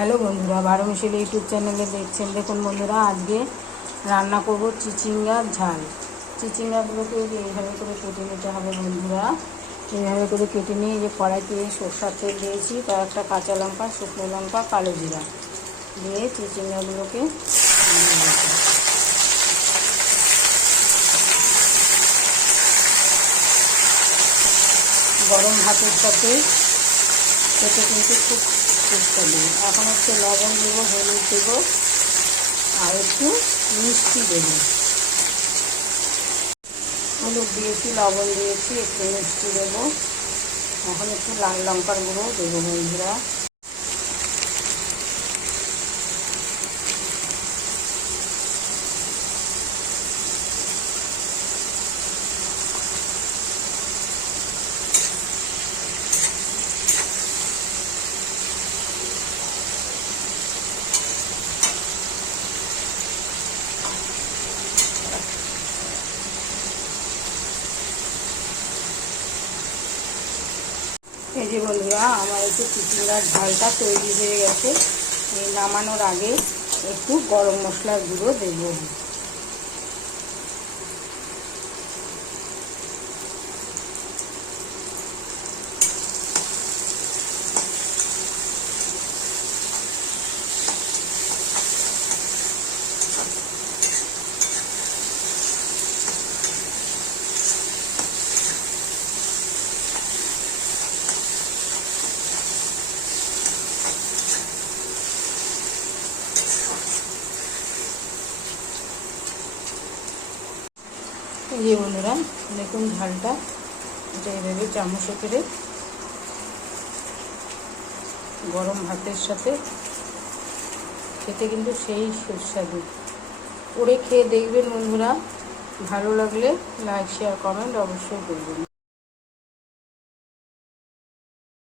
Hello বন্ধুরা, 12 মিশালি YouTube চ্যানেলে দেখছেন। দেখুন বন্ধুরা, আজকে রান্না করব চিচিঙ্গার ঝাল। চিচিঙ্গাগুলোকে এইভাবে করে কেটে নিতে হবে বন্ধুরা। এইভাবে করে কেটে নিয়ে যে কড়াইতে সরষের তেল দিয়েছি, কয়েকটা কাঁচা লঙ্কা, শুকনো লঙ্কা, কালো জিরা দিয়ে চিচিঙ্গাগুলোকে গরম ভাতের সাথে খেতে কিন্তু খুব সুস্বাদু। এখন হচ্ছে লবণ দেবো, হলুদ দেবো আর একটু মিষ্টি দেবো। হলুদ দিয়েছি, লবণ দিয়েছি, একটু মিষ্টি দেবো। এখন একটু লাল লঙ্কার গুঁড়ো দেবো বন্ধুরা। এই যে বন্ধুরা, আমার একটু চিচিঙ্গার ঝালটা তৈরি হয়ে গেছে। এই নামানোর আগে একটু গরম মশলার গুঁড়ো দেবো। এই যে বন্ধুরা, দেখুন ঝালটা, এটা এইভাবে চামচে করে গরম ভাতের সাথে খেতে কিন্তু সেই সুস্বাদু। করে খেয়ে দেখবেন বন্ধুরা। ভালো লাগলে লাইক, শেয়ার, কমেন্ট অবশ্যই করবেন।